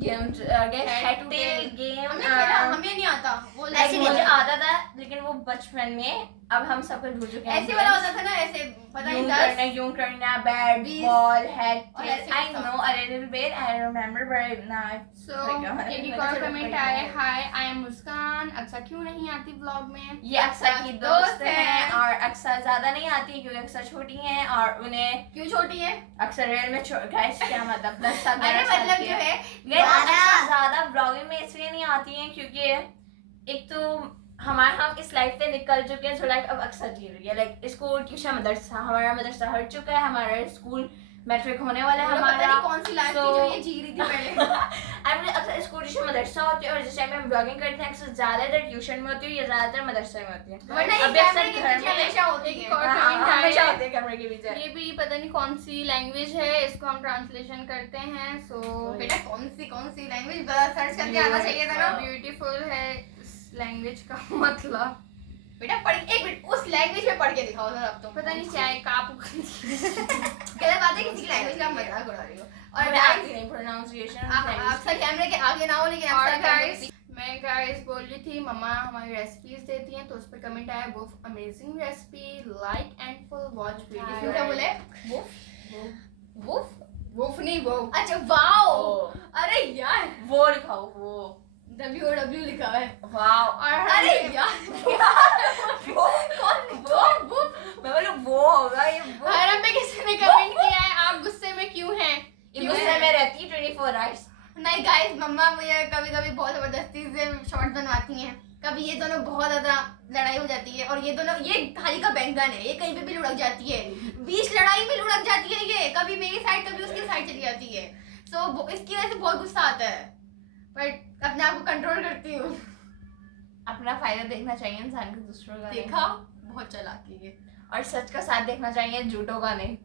Game Head to tail. Game हमें खेला, हमें नहीं आता वो ऐसे ऐसे मुझे नहीं आता था, लेकिन वो बचपन में, अब हम सब कुछ भूल चुके हैं। ऐसे वाला होता था ना, ऐसे पता नहीं यूं करना, बैट 20 बॉल हेड और टेल। ऐसे आई कुछ know a little bit, I remember but now So एक और कमेंट आया है, हाय आई एम मुस्कान, अक्सर क्यों नहीं आती व्लॉग में? ये अक्सर की दोस्त हैं और अक्सर ज्यादा नहीं आती क्योंकि अक्सर छोटी हैं और उन्हें क्यों छोटी है? अक्सर रियल में गाइस क्या मतलब 10 साल अरे 11 साल मतलब की जो है। है ये अक्सर ज्यादा ब्लॉगिंग में इसलिए नहीं आती हैं क्योंकि एक तो हम इस लाइफ से निकल चुके हैं जो लाइफ अब अक्सर जी रही है। लाइक स्कूल ट्यूशन मदरसा, हमारा मदरसा हट चुका है, हमारा स्कूल मैट्रिक होने वाला है पता हमारा। नहीं कौन सी लाइफ थी जो ये जी रही थी पहले। आई मीन अक्सर स्कूल ट्यूशन मदरसा होती है और जिस टाइम हम ब्लॉगिंग करते हैं अक्सर ज्यादातर ट्यूशन में होती है या ज्यादातर मदरसे में होती है। वरना ये अभी अक्सर कैमरे के घर पीछे में हमेशा होती एक है। और हाँ, कमेंट हमेशा आया होती है कैमरे के पीछे। ये भी पता नहीं कौन सी लैंग्वेज है, इसको हम ट्रांसलेशन करते हैं। सो बेटा कौन सी लैंग्वेज सर्च करके आना चाहिए था ना। ब्यूटीफुल है इस लैंग्वेज का मतलब। बेटा पढ़ एक मिनट उस लैंग्वेज में पढ़ के दिखाओ जरा अब तो। पता नहीं क्या है, कापू। गलत बात है, किसी की लैंग्वेज का आप मजाक उड़ा रही हो। और और guys, आती नहीं प्रोनाउंसिएशन अक्सर कैमरे के आगे ना हो लेकिन और अक्सर गाइस मैं गाइस बोल रही थी मम्मा हमारी रेसिपीज देती हैं, तो उस पर कमेंट आया वो amazing recipe, like and full watch video. क्या बोले? वुफ नहीं वो। अच्छा वाओ, अरे यार वो लिखाओ वो WOW लिखा है। वाओ और अरे यार वो कौन वो मैं बोलूं वो होगा ये वो हरम में किसी ने कमेंट किया है आप गुस्से में क्यों हैं? गुस्से में रहती है 24 आवर्स। नहीं गाइस, मम्मा मुझे कभी कभी बहुत जबरदस्ती से शॉर्ट बनवाती हैं। कभी ये दोनों बहुत ज्यादा लड़ाई हो जाती है और ये दोनों, ये खाली का बैंगन है, ये कहीं पे भी लुढ़क जाती है। बीच लड़ाई में लुढ़क जाती है, ये कभी मेरी साइड कभी उसकी साइड चली जाती है। सो इसकी वजह से बहुत गुस्सा आता है, बट अपने आप को कंट्रोल करती हूँ। अपना फायदा देखना चाहिए इंसान को, दूसरों का नहीं। देखा, बहुत चालाकी है। और सच का साथ देखना चाहिए, झूठों का नहीं।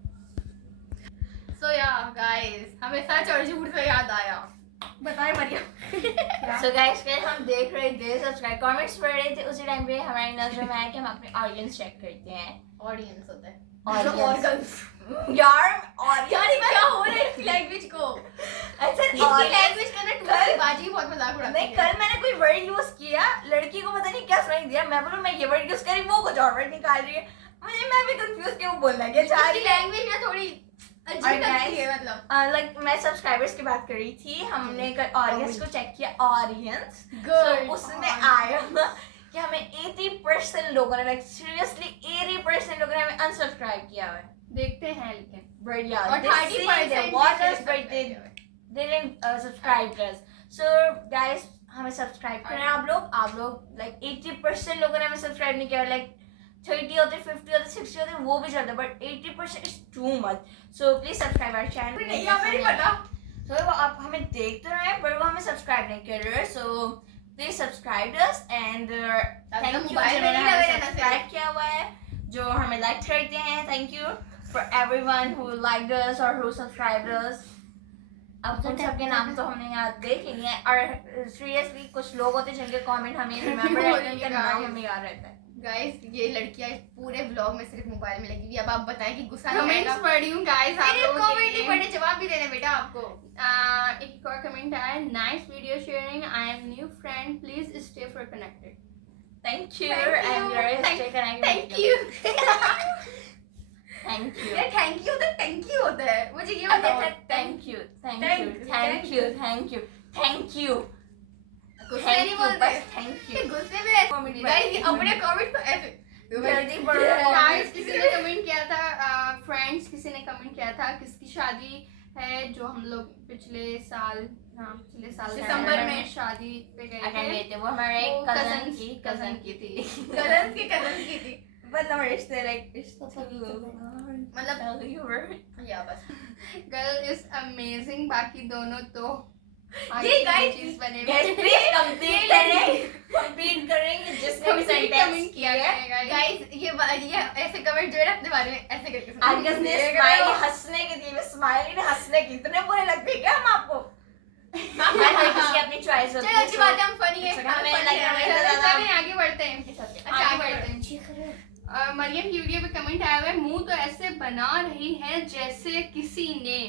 सो या गाइस, हमें सच और झूठ से याद आया। बताएं मरियम। सो गाइस हम देख रहे थे, सब्सक्राइब कमेंट्स पढ़ रहे थे, उसी टाइम पे हमारी नजर में आया कि हम अपने ऑडियंस चेक करते हैं। ऑडियंस होता है ऑडियंस यार यार ये क्या हो रहा है इस लैंग्वेज को? अच्छा इसकी लैंग्वेज का ना टूटी बाजी बहुत मजाक उड़ाती नहीं, है। कल मैंने कोई वर्ड यूज किया, लड़की को पता नहीं क्या सुनाई दिया, मैं बोलूं मैं ये वर्ड यूज करी, वो कुछ और वर्ड निकाल रही है। मैं भी कंफ्यूज क्यों बोलना क्या चाह रही इसकी है। लैंग्वेज ना थोड़ी अजीब और लगती है, guys, मतलब लाइक मैं सब्सक्राइबर्स की बात कर रही थी, हमने कल ऑडियंस को चेक किया, ऑडियंस Good. उसमें आया कि हमें 80% लोगों ने, लाइक सीरियसली 80% लोगों ने हमें अनसब्सक्राइब किया हुआ है। देखते हैं लेकिन But yeah, और they see, they 30% watch us, disrespect but they didn't subscribe to us. So guys, हमें सब्सक्राइब करें आप लोग लाइक 80% लोगों ने हमें सब्सक्राइब नहीं किया, लाइक 30 होते 50 होते 60 होते वो भी चलता, but 80% is too much. So please subscribe our channel. नहीं हमें नहीं पता। तो वो आप हमें देख तो रहे हैं पर वो हमें सब्सक्राइब नहीं कर रहे, सो please subscribe us and thank you mobile में जिन्होंने नहीं हमें लगे रहना सब्सक्राइब किया हुआ है, जो हमें लाइक करते हैं। Thank you for everyone who liked us और हु सब्सक्राइब्ड अस। अब उन सबके नाम तो हमने यहाँ देख लिए हैं और सीरियसली कुछ लोग होते हैं जिनके कमेंट हमें रिमेंबर रहते हैं, उनका नाम हमें याद रहता है। गाइस ये लड़कियां इस पूरे व्लॉग में सिर्फ मोबाइल में लगी हुई। अब आप बताएं कि गुस्सा नहीं आएगा? कमेंट्स पढ़ी हूँ गाइस आप मैंने लोगों के कमेंट नहीं लिए। पढ़े, जवाब भी देने बेटा आपको। एक और कमेंट आया, nice video sharing, I am new friend, please stay for connected. Thank you Thank you. and you're stay connected. Thank you. Thank you. यार थैंक यू तो थैंक यू होता है, मुझे ये बताओ। Thank you. Thank Thank you. you. Thank you. Thank you. Thank you. गुस्से Thank नहीं you. बोलते। बस thank ये you. गुस्से में Comment गाइस पढ़- अपने कमेंट को ऐसे जल्दी पढ़ो। गाइस किसी ने कमेंट किया था, फ्रेंड्स किसी ने कमेंट किया था किसकी शादी है, जो हम लोग पिछले साल दिसंबर में शादी पे गए अगर थे। गए थे वो हमारे वो कजन cousins- की थी। कजन की थी। मतलब रिश्ते लाइक रिश्ता तो मतलब या बस गर्ल इज अमेजिंग, बाकी दोनों तो ये guys, चीज बने प्लीज कंप्लीट करेंगे जिसने भी सेंटेंस किया है। गाइस ये ऐसे कमेंट जो है ना अपने बारे में ऐसे करके आगे ने स्माइली हंसने की थी, स्माइली ने हंसने की इतने बुरे लगते हैं क्या हम आपको? किसी अपनी चॉइस होती चलो अच्छी बात है, हम फनी है। चलें आगे बढ़ते हैं। आगे बढ़ते हैं। मरियम की वीडियो पे कमेंट आया हुआ है, मुंह तो ऐसे बना रही है जैसे किसी ने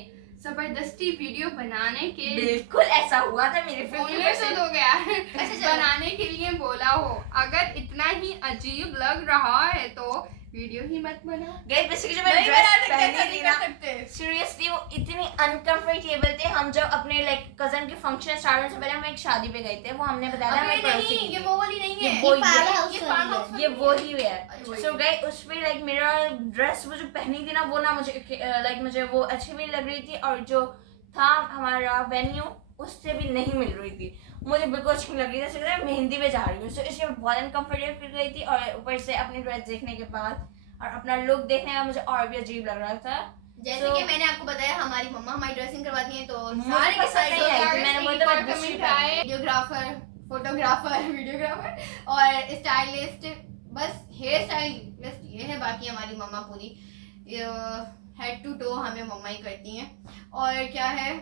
जबरदस्ती वीडियो बनाने के बिल्कुल ऐसा हुआ था मेरे बोलने से हो गया है बनाने के लिए बोला हो। अगर इतना ही अजीब लग रहा है तो वीडियो ही मत बनाओ। गाइस बेसिकली जो मैं नहीं ड्रेस बना पहनी सकते, थी नहीं ना, कर सकते। सीरियसली वो इतनी अनकंफर्टेबल थे। हम जब अपने लाइक कजन के फंक्शन स्टार्ट होने से पहले हम एक शादी पे गए थे, वो हमने बताया था हमें पड़ोसी नहीं, की ये वो वाली नहीं है, ये वो ही है। ये फार्म हाउस ये वो ही है। अच्छा, सो गाइस उस पे लाइक मेरा ड्रेस वो जो पहनी थी ना वो ना मुझे लाइक मुझे वो अच्छी भी लग रही थी, और जो था हमारा वेन्यू उससे भी नहीं मिल रही थी, मुझे बिल्कुल अच्छी नहीं लग रही थी। जैसे मैं मेहंदी पे जा रही हूँ, सो इसलिए बहुत अनकंफर्टेबल फील रही थी, और ऊपर से अपनी ड्रेस देखने के बाद और अपना लुक देखने का मुझे और भी अजीब लग रहा था। जैसे कि मैंने आपको बताया हमारी मम्मा हमारी ड्रेसिंग करवाती हैं, तो मुझे सारे के पसंद नहीं है, सारे मैंने बोला था कमेंट आए वीडियोग्राफर, फोटोग्राफर, वीडियोग्राफर और स्टाइलिस्ट, बस हेयर स्टाइलिस्ट ये है। बाकी हमारी मम्मा पूरी हेड टू टो हमें मम्मा ही करती हैं। और क्या है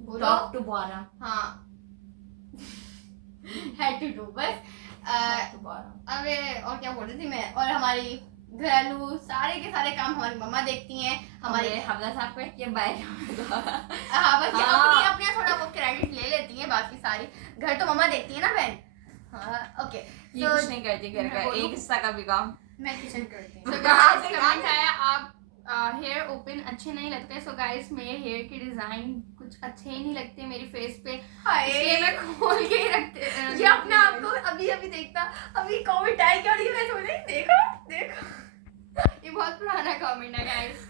बोलो? Top to bottom. हाँ हेड टू टो बस। अबे और क्या बोल रही थी मैं? और हमारी घरेलू सारे के सारे काम हमारी मम्मा देखती हैं। हमारे हमला साहब का ये बाय हाँ बस ये अपनी अपना थोड़ा वो क्रेडिट ले लेती हैं, बाकी सारी घर तो मम्मा देखती है ना बहन। हाँ ओके, ये कुछ नहीं करती घर का एक हिस्सा का भी काम। मैं किचन करती हूँ। तो गाइस कमेंट आया आप हेयर ओपन अच्छे नहीं लगते। सो गाइस मेरे हेयर के डिजाइन कुछ अच्छे ही नहीं लगते मेरी फेस पे, इसलिए मैं खोल के ही रखते ये अपने आप को अभी अभी देखता, अभी कमेंट आई क्या और ये मैं सोच रही देखो देखो ये बहुत पुराना कमेंट है गाइस।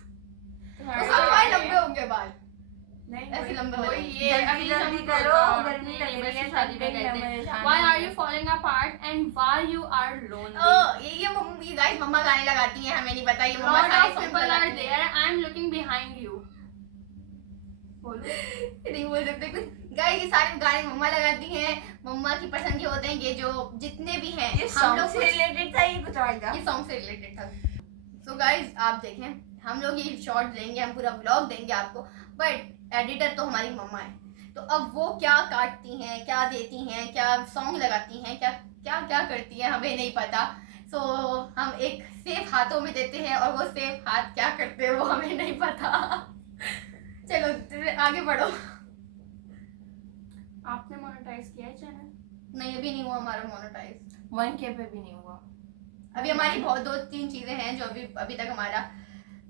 तुम्हारे लंबे होंगे बाल नहीं ऐसे लंबे हो वही रहे। ये जल्दी जल्दी करो, गर्मी लग रही है, शादी पे गए थे। Why are you falling apart and why you are lonely? ये गाइस मम्मा गाने लगाती हैं, हमें नहीं पता ये मम्मा Lot सारे of songs people are लगाती हैं। there. I'm looking behind you. बोलो। नहीं बोल सकते कुछ। गाइस ये सारे गाने मम्मा लगाती हैं, मम्मा की पसंद के होते हैं ये जो जितने भी हैं। ये हम लोग सॉन्ग से रिलेटेड था, ये कुछ और था। ये सॉन्ग से रिलेटेड था। सो गाइस आप देखें, हम लोग ये शॉर्ट देंगे, हम पूरा व्लॉग देंगे आपको, बट एडिटर तो हमारी मम्मा है। तो अब वो क्या काटती हैं, क्या देती हैं, क्या सॉन्ग लगाती हैं, क्या क्या क्या करती हैं हमें नहीं पता। सो हम एक सेफ हाथों में देते हैं और वो सेफ हाथ क्या करते हैं वो हमें नहीं पता। चलो आगे बढ़ो। आपने मोनेटाइज किया है चैनल? नहीं अभी नहीं हुआ हमारा मोनेटाइज, 1K पे भी नहीं हुआ अभी हमारी बहुत 2-3 चीजें हैं जो अभी तक हमारा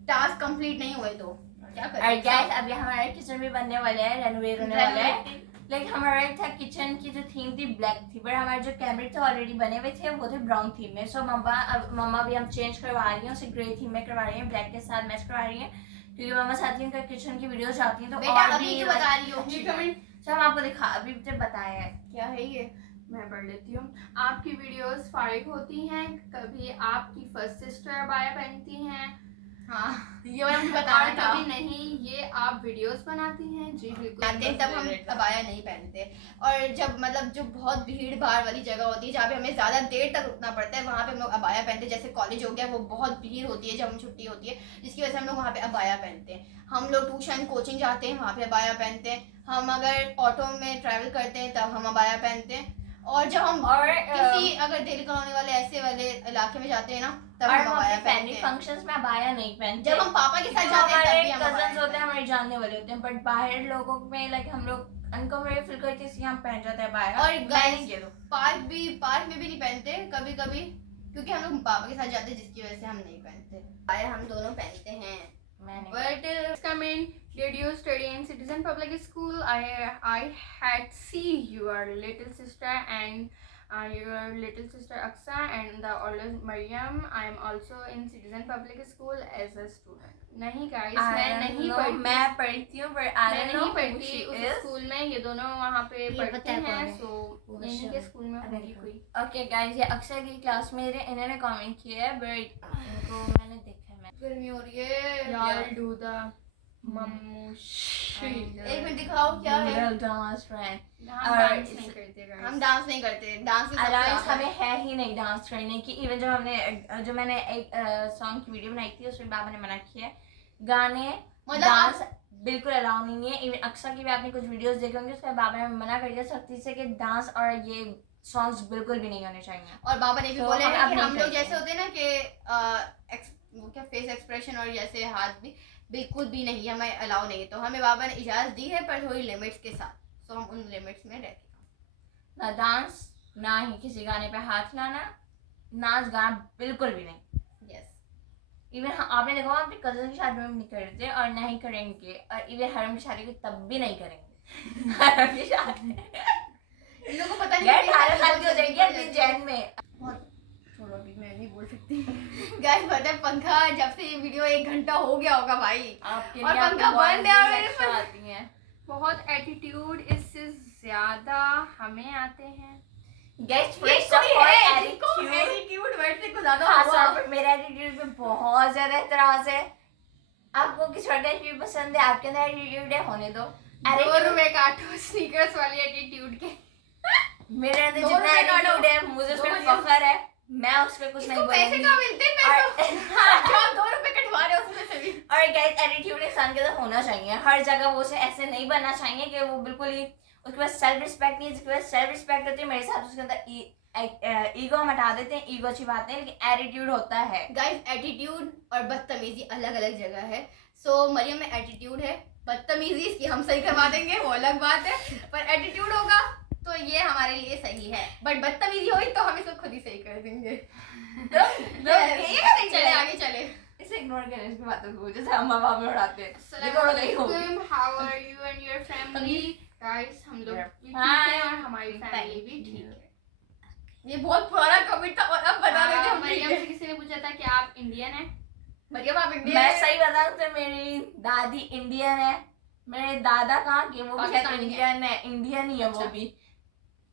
टास्क कंप्लीट नहीं हुए, तो क्या और करें। गाइस अभी हमारा किचन भी बनने वाला है, रेनोवेट होने वाला है। लाइक हमारा था किचन की जो थीम थी ब्लैक थी, बट हमारे जो कैमरे थे ऑलरेडी बने हुए थे वो थे ब्राउन थीम में। सो मम्मा भी हम चेंज करवा रही हैं, उसे ग्रे थीम में करवा रही हैं, ब्लैक के साथ मैच करवा रही हैं, क्योंकि मम्मा चाहती हैं उनका किचन की वीडियोस आती हैं तो बेटा और अभी भी क्यों बता रही हो? ये कमेंट तो हम आपको दिखा अभी जब बताया है क्या है ये? मैं पढ़ लेती हूँ। आपकी वीडियोस फारिग होती हैं, कभी आपकी फर्स्ट सिस्टर अबाया पहनती हैं, हाँ ये वाला मुझे और बताना था। कभी नहीं ये आप वीडियोस बनाती हैं। जी बिल्कुल आते हैं तब हम अबाया नहीं पहनते, और जब मतलब जो बहुत भीड़ भाड़ वाली जगह होती है जहाँ पे हमें ज़्यादा देर तक रुकना पड़ता है वहाँ पे हम लोग अबाया पहनते हैं। जैसे कॉलेज हो गया वो बहुत भीड़ होती है जब हम छुट्टी होती है, जिसकी वजह से हम लोग वहाँ पे अबाया पहनते हैं। हम लोग ट्यूशन कोचिंग जाते हैं वहाँ पे अबाया पहनते हैं, हम अगर ऑटो में ट्रैवल करते हैं तब हम अबाया पहनते हैं, और जब हम किसी अगर दिल्ली कॉलोनी वाले ऐसे वाले इलाके में जाते हैं ना तब हम अबाया पहनते फैमिली हैं। फंक्शंस में अबाया नहीं पहनते। जब हम पापा के साथ जो जाते हैं तब हमारे भी हम अबाया कजन्स होते पहनते हैं हमारे जानने वाले होते हैं, बट बाहर लोगों में लाइक हम लोग अनकंफर्टेबल फील करते हैं इसलिए हम पहन जाते हैं अबाया। और मैं नहीं guys, कह दूं। पार्क में भी नहीं पहनते कभी कभी, क्योंकि हम लोग पापा के साथ जाते हैं जिसकी वजह से हम नहीं पहनते। अबाया हम दोनों पहनते हैं। मैं नहीं। But comment, did you study in Citizen Public School? I had see your little sister and your little sister Aksa and the older Mariam. I am also in Citizen Public School as a student. नहीं guys, मैं नहीं पढ़ती। मैं पढ़ती हूँ but I मैं don't नहीं know पढ़ती who उस she is. स्कूल में, ये दोनों वहाँ पे ये पढ़ते पता है हैं। कौन है? सो यहीं के स्कूल में होगी कोई। ओके गाइस ये अक्षय की क्लास में इन्होंने कमेंट किया है बट इनको मैंने देखा है। गर्मी हो रही है यार do the mamushi. एक मिनट दिखाओ क्या है। डांस फ्रेंड हम और डांस नहीं करते guys. हम डांस नहीं करते, डांस अलाउंस हमें है ही नहीं डांस करने की। इवन जो मैंने एक सॉन्ग की वीडियो बनाई थी उसमें बाबा ने मना किया है, गाने मतलब डांस बिल्कुल अलाउ नहीं है। इवन अक्सर की भी आपने कुछ वीडियोस देखे होंगे उसमें बाबा ने मना कर दिया सख्ती से कि डांस और ये सॉन्ग्स बिल्कुल भी नहीं होने चाहिए। और बाबा ने भी तो बोले हम हैं अब कि नहीं हम लोग करते। जैसे होते हैं ना कि वो क्या फेस एक्सप्रेशन और जैसे हाथ भी बिल्कुल भी नहीं, हमें अलाउ नहीं है। तो हमें बाबा ने इजाजत दी है पर थोड़ी लिमिट्स के साथ, तो हम उन लिमिट्स में रहते हैं। ना डांस, ना ही किसी गाने पे हाथ लाना, नाच गाना बिल्कुल भी नहीं। यस इवन आपने देखा होगा अपने कजन की शादी में भी नहीं करते और ना ही करेंगे, और इवन हरम की शादी को तब भी नहीं करेंगे। हरम की शादी इन लोगों को पता नहीं यार कि 18 साल की हो बहुत जाएगी जल्दी अपनी जैन में। बहुत छोड़ो, अभी मैं नहीं बोल सकती। गाइस पता है पंखा जब से ये वीडियो 1 घंटा हो गया होगा भाई, आपके और लिए आपकी पंखा बंद है और voices मेरे extra पास आती हैं। बहुत एटीट्यूड इससे ज्यादा हमें आते हैं। Guys, ये first of कोई all, है जिसको attitude, एटीट्यूड वर्ड से कुछ ज्यादा खास हुआ। तौर पर मेरा एटीट्यूड पे बहुत ज्यादा एतराज है। आपको किस छोटा एटीट्यूड पसंद है, आपके अंदर एटीट्यूड है, होने दो। 2 रुपए का आटो स्नीकर्स वाली एटीट्यूड के। मेरे अंदर 2 जितना रुपए का एटीट्यूड है मुझे उस दो पर रुपए। फख्र है, मैं उस पर कुछ नहीं इसको पैसे बोलूंगी। कहाँ मिलते हैं पैसे? हाँ, जो आप 2 रुपए कटवा रहे हो उसमें से भी। और गाइस एटीट्यूड इंसान के अंदर होना चाहिए, हर जगह वो उसे ऐसे नहीं बनना चाहिए कि वो बिल्कुल ही उसके पास सेल्फ रिस्पेक्ट नहीं है। जिसके पास सेल्फ रिस्पेक्ट होती है मेरे साथ उसके अंदर ईगो हम हटा देते हैं, ईगो छिपाते हैं, लेकिन एटीट्यूड होता है। गाइस एटीट्यूड और बदतमीजी अलग अलग जगह है। सो मरियम में एटीट्यूड है, बदतमीजी इसकी हम सही करवा देंगे वो अलग बात है, पर एटीट्यूड होगा तो ये हमारे लिए सही है, बट बदतमीजी हुई तो हम इसको खुद ही सही कर देंगे। तो चले आगे चले। इसे इग्नोर करें इसकी बातों को, जैसे हम हवा में उड़ाते हैं। देखो उड़ गई होगी। Assalamualaikum, how are you and your family? Guys, हम लोग भी ठीक Hi. है और हमारी फैमिली भी ठीक है। ये बहुत पुराना कमेंट था और अब बता रहे थे हम ठीक मरियम है। से किसी ने पूछा था कि आप इंडियन हैं? मरियम आप इंडियन मैं हैं? सही बताऊं तो मेरी दादी इंडियन है, मेरे दादा कहाँ के वो भी शायद पाकिस्तानी इंडियन है, इंडियन ही है वो अच्छा। भी।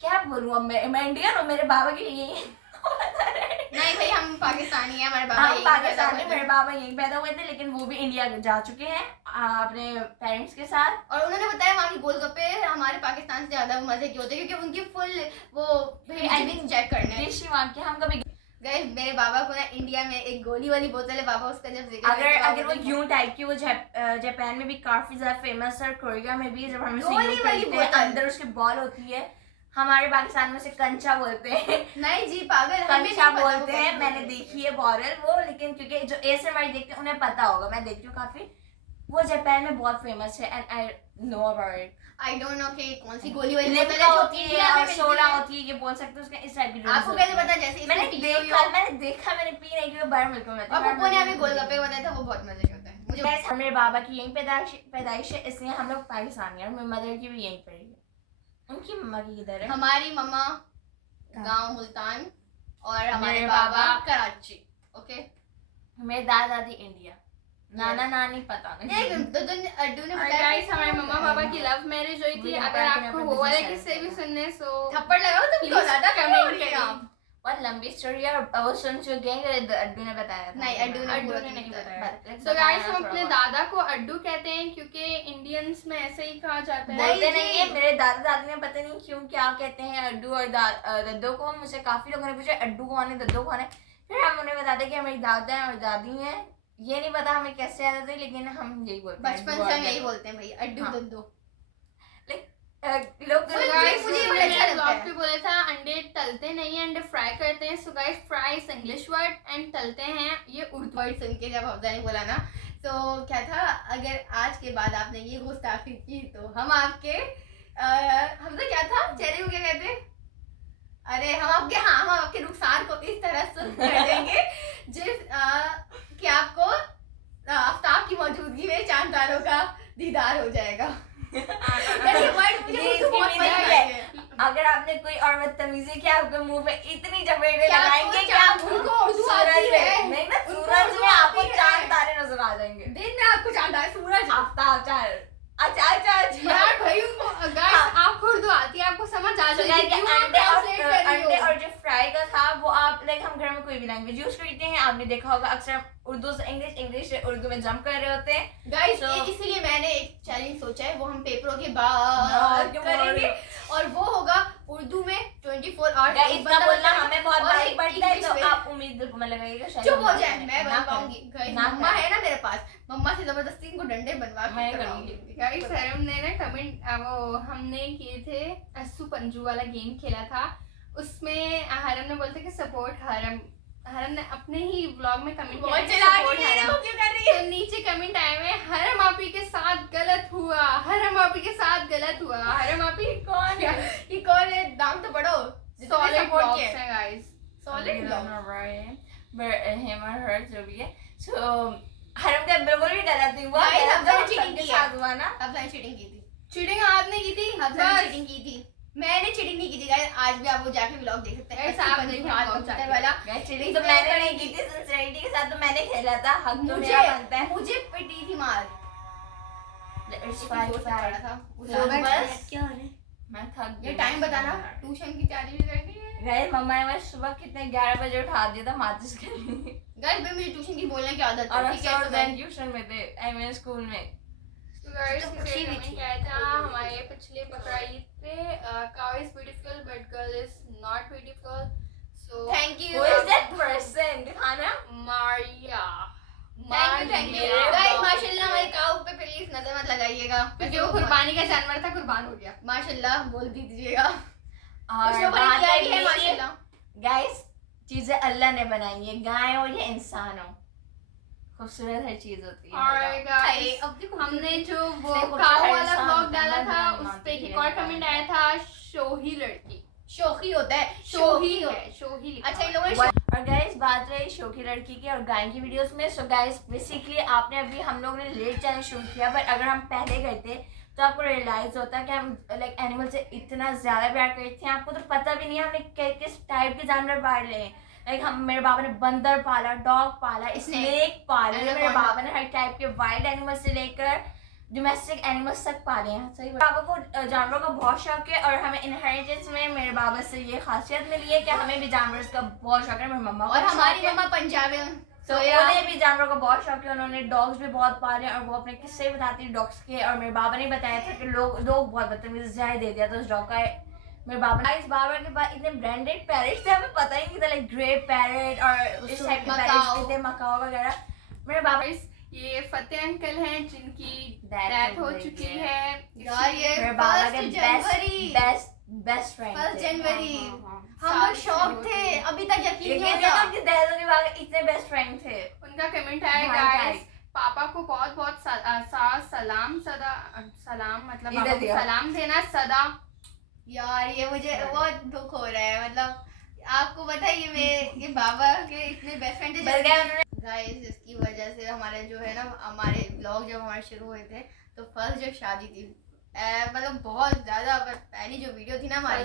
क्या बोलूं अब मैं इंडियन हूँ, मेरे बाबा के लिए नहीं भाई हम पाकिस्तानी हैं, हमारे बाबा हम यहीं पैदा पाकिस्तानी, हुए मेरे थे। बाबा यहीं पैदा हुए थे लेकिन वो भी इंडिया जा चुके हैं अपने पेरेंट्स के साथ। और उन्होंने बताया वहाँ की गोलगप्पे हमारे पाकिस्तान से ज्यादा मजे के होते हैं क्योंकि उनकी फुल वो हाइजीन चेक करने। डिश ही वहाँ के, हम कभी गाइस मेरे बाबा को ना इंडिया में एक गोली वाली बोतल है, बाबा उसका जब जिक्र करते हैं, अगर बाबा वो यूं टाइप की, वो जापान में भी काफी ज्यादा फेमस है, कोरिया में भी जब हम गोली उसे वाली करते हैं बोतल। अंदर उसकी बॉल होती है। हमारे पाकिस्तान में उसे कंचा बोलते हैं, नहीं जी पागल हमें नहीं कंचा पता वो बोलते हैं। कैसे मैंने बोलते हैं। देखी है बॉरल वो, लेकिन क्योंकि जो एएसएमआर देखते हैं उन्हें पता होगा, मैं देखती हूँ काफी, वो जापान में बहुत फेमस है and I know about it. I don't no कि कौन सी गोली वाली बोतल लिम्का है जो होती है इंडिया में और मिलती सोडा है। होती है, ये बोल सकते हो उसका इस टाइप की आपको कैसे पता? जैसे इसमें मैंने पी देखा मैंने पी नहीं क्योंकि बाहर मिल्क में और पप्पू ने हमें गोलगप्पे बताया था, वो बहुत मजे के होता है मुझे। Guys, मेरे बाबा की यही पैदाइश है, इसलिए हम लोग पाकिस्तानी हैं और मेरी मदर की भी यहीं पर है। उनकी मम्मा की किधर है? हमारी मम्मा गांव मुल्तान और हमारे मेरे बाबा बाबा कराची। ओके मेरे दादा दादी इंडिया, नाना नानी पता नहीं। एक अड्डू ने और बताया गाइस हमारे मम्मा पापा की लव मैरिज हुई थी। मुझे अगर पता है कि आपको मैं वो वाले business किस्से भी करती सुनने सो थप्पड़ लगाओ तुमको, Please ज्यादा comment कमेंट करिए। करिएगा। बहुत लंबी स्टोरी है और वो सुन चुके हैं कि अड्डू ने बताया था। नहीं, अड्डू अड्डू पूरा ने नहीं बताया। बताया। सो गाइस हम अपने दादा को अड्डू कहते हैं क्योंकि इंडियंस में ऐसे ही कहा जाता है। बोलते नहीं नहीं जी। है, मेरे दादा दादी ने पता नहीं क्यों क्या कहते हैं अड्डू और दद्दो को। मुझे काफी लोगों ने पूछा अड्डू कौन है, दद्दो कौन है, फिर हम उन्हें बताते कि हमारी दादा है और दादी है। ये नहीं पता हमें कैसे याद आता है, लेकिन हम यही बोलते हैं बचपन अड्डू से और हम यही दद्दो। बोलते हैं भाई अड्डू हाँ। दद्दू। लोग मुझे गाइस मुझे मुझे बड़ा अच्छा लगता ब्लॉग है। पे बोला था अंडे तलते नहीं है, अंडे फ्राई करते हैं। So guys fry is English word and तलते हैं ये उर्दू। वर्ड सुन के जब हफ्जा ने बोला ना तो क्या था, अगर आज के बाद आपने ये गुस्ताखी की तो हम आपके हमजा क्या था चेहरे को क्या कहते हैं, अरे हम आपके रुखसार को इस तरह सुन कर देंगे कि आपको आफ्ताब की मौजूदगी में चांद तारों का दीदार हो जाएगा। यार ये वर्ड मुझे ये उर्दू बहुत इसकी पसंद meaning है। है। अगर आपने कोई और बदतमीजी किया आपके मुंह पे इतनी चपेटे क्या लगाएंगे आपको कि आप चांद- उनको उर्दू आती है? नहीं ना, उनको सूरज उर्दू में आपको आती है। चांद तारे नजर आ जाएंगे। दिन में आपको चांद आए, सूरज आफ्ताब चांद अच्छा अच्छा अच्छा यार भाई उनको गाइस आपको उर्दू आती है, आपको समझ आ So, जाएगी, like, क्यों आप ट्रांसलेट कर रही अंडे हो? और जो फ्राई का था वो आप लाइक हम घर में कोई भी लैंग्वेज यूज करते हैं, आपने देखा होगा अक्सर उर्दू से इंग्लिश से उर्दू में जंप कर रहे होते हैं। गाइस So- इसलिए मैंने एक चैलेंज सोचा है, वो हम पेपरों के हाँ, बाद क्यों करेंगे और वो होगा उर्दू में 24 आवर्स। Guys, इतना बोलना हमें बहुत और भारी एक पड़ता है, English तो में। आप उम्मीद बिल्कुल लगाइएगा शायद चुप हम हो ना जाए, करें, मैं ना बन पाऊंगी। करें, गाइस ना मम्मा करें। है ना मेरे पास, मम्मा से जबरदस्ती इनको डंडे बनवा मैं के करूंगी। करवाऊंगी। गाइस सरम ने ना कमेंट वो हमने किए थे अस्सू पंजू वाला गेम खेला था, उसमें हरम ने बोलते कि सपोर्ट हरम ने अपने ही व्लॉग में कमेंट किया बहुत कि चलाकी support है, हरम। देखो क्यों कर रही है। तो नीचे कमेंट आए हुए हरम आपी के साथ गलत हुआ, हरम आपी के साथ गलत हुआ। हरम आपी कौन है ये, कौन है? नाम तो पढ़ो। सॉलिड सपोर्ट ब्लॉग्स किया हैं guys. Solid blog. him or her जो भी है। So हरम का बिल्कुल भी गलत नहीं हुआ, Guys, गलत हमने तो cheating सबके की है। साथ हुआ ना। अफजान चीटिंग की थी, चीटिंग आपने की थी? अफजान बस। चीटिंग की थी। मैंने चीटिंग नहीं की थी गाइस, आज भी आप वो जाके व्लॉग देख सकते हैं। Guys, आप पंजू देखें हाथ vlog कंप्यूटर जाके। वाला। Guys, cheating तो मैंने नहीं की थी, सिंसियरिटी के साथ तो मैंने खेला था, हक तो मेरा बनता है। मुझे पिटी थी मार। It's इतनी fine, जोर से fine. पड़ा था। So बस क्या हो रहा है? मैं थक ये गई। टाइम बताना, ट्यूशन की तैयारी भी करनी है। गाइस मम्मा ने मुझे सुबह कितने 11 बजे उठा दिया था माचिस के लिए, गाइस भाई मुझे ट्यूशन की बोलने की आदत और है, ठीक है? अक्सर तो मैं मैं ट्यूशन में थे, आई मीन स्कूल में। तो गाइस तो किसी खुशी ने भी कमेंट थी। किया था हमारे पिछले बकरा ईद पे cow is beautiful but girl is not beautiful. So thank you. Who is that person? दिखाना। Maria thank you guys. माशाल्लाह हमारे काऊ पे प्लीज नजर मत लगाइएगा, क्योंकि वो कुर्बानी का जानवर था, कुर्बान हो गया। माशाल्लाह बोल दीजिएगा। और कुछ लोगों ने किया भी है माशाल्लाह। गाइस चीजें अल्लाह ने बनाई है, गाय हो या इंसान हो, खूबसूरत हर चीज होती है। और हाय, गाइस अब देखो हमने जो वो देखो, काऊ हर वाला इंसान व्लॉग डाला अल्लाह था बनाने उस पे वाली एक और है। कमेंट आया था शोही लड़की। शोखी होता है, शोही शोखी है, शोही लिखा अच्छा इन हुआ है। लोगों ने और गाइस बात रही शो की लड़की की और गाय की वीडियोस में। सो गाइस बेसिकली आपने अभी हम लोग ने लेट चैनल शुरू किया, बट अगर हम पहले करते तो आपको रियलाइज होता कि हम लाइक एनिमल से इतना ज्यादा प्यार करते हैं, आपको तो पता भी नहीं है हमने किस टाइप के जानवर पाल रहे हैं। लाइक हम मेरे बाबा ने बंदर पाला, डॉग पाला, स्नेक पाले, मेरे बाबा ने हर टाइप के वाइल्ड एनिमल से लेकर डोमेस्टिक एनिमल्स तक पाले हैं। सही बाबा को जानवरों का बहुत शौक है, और हमें इनहेरिटेंस में मेरे बाबा से ये खासियत मिली है कि हमें भी जानवरों का बहुत शौक है। मेरी मम्मा को और भी हमारी शौक है। मम्मा पंजाबी तो उन्हें भी जानवरों का बहुत शौक है, उन्होंने डॉग्स भी बहुत पाले हैं और वो अपने किस्से बताती है डॉग्स के। और मेरे बाबा ने बताया था कि लोग बहुत बदतमीजी जहर दे दिया था उस डॉग का। मेरे बाबा ने इस बाबा के पास इतने ब्रांडेड पैरेट्स थे, हमें पता ही नहीं था, लाइक ग्रे पैरेट और इस टाइप के पैरेट्स भी थे, मकाओ वगैरह। मेरे बाबा गाइस ये फतेह अंकल हैं जिनकी Death डेथ हो हो गई चुकी है। है। यार ये मेरे बाबा के 1 जनवरी बेस्ट फ्रेंड 1 जनवरी हाँ, हम लोग शॉक थे, अभी तक यकीन नहीं होता। इतने बेस्ट फ्रेंड थे। उनका कमेंट है भाई, गाइस पापा को बहुत बहुत सलाम सदा सलाम मतलब इधर पापा को दिया। सलाम देना सदा। यार ये मुझे बहुत दुख हो रहा है, मतलब आपको पता है ये बाबा के इतने बेस्ट फ्रेंड बल गए उन्होंने। गाइस इसकी वजह से हमारे जो है ना, हमारे ब्लॉग जब हमारे शुरू हुए थे तो फर्स्ट जो शादी थी मतलब बहुत ज्यादा पहली जो वीडियो थी ना हमारी,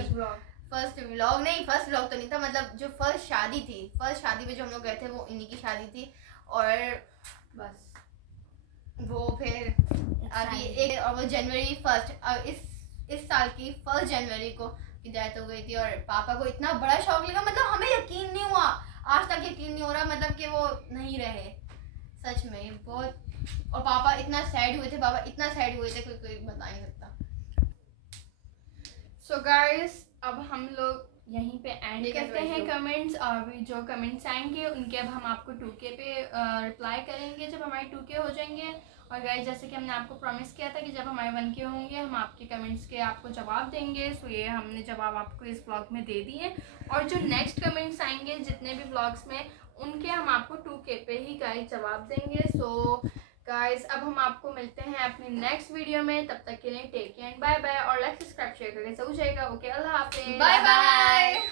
फर्स्ट व्लॉग नहीं, फर्स्ट व्लॉग तो नहीं था, मतलब जो फर्स्ट शादी थी, फर्स्ट शादी पे जो हम लोग गए थे वो इन्हीं की शादी थी। और बस वो फिर अभी एक और वो जनवरी 1 इस साल की 1 जनवरी को की डेथ हो गई थी। और पापा को इतना बड़ा शौक लगा, मतलब हमें यकीन नहीं हुआ, आज तक यकीन नहीं हो रहा, मतलब कि वो नहीं रहे सच में बहुत। और पापा इतना सैड हुए थे, पापा इतना सैड हुए थे कोई बता नहीं सकता। सो गाइस अब हम लोग यहीं पे एंड ठीक है, करते हैं तो- कमेंट्स। और भी जो कमेंट्स आएंगे उनके अब हम आपको 2K पे रिप्लाई करेंगे जब हमारे 2K हो जाएंगे। और गाइस जैसे कि हमने आपको प्रॉमिस किया था कि जब हमारे 1K होंगे हम आपके कमेंट्स के आपको जवाब देंगे। सो ये हमने जवाब आपको इस ब्लॉग में दे दिए। और जो नेक्स्ट कमेंट्स आएंगे जितने भी ब्लॉग्स में उनके हम आपको 2K पे ही गाइस जवाब देंगे। सो गाइस अब हम आपको मिलते हैं अपनी नेक्स्ट वीडियो में, तब तक के लिए take care and bye bye. और लाइक सब्सक्राइब शेयर करके सो जाएगा। ओके अल्लाह हाफिज़, बाय बाय।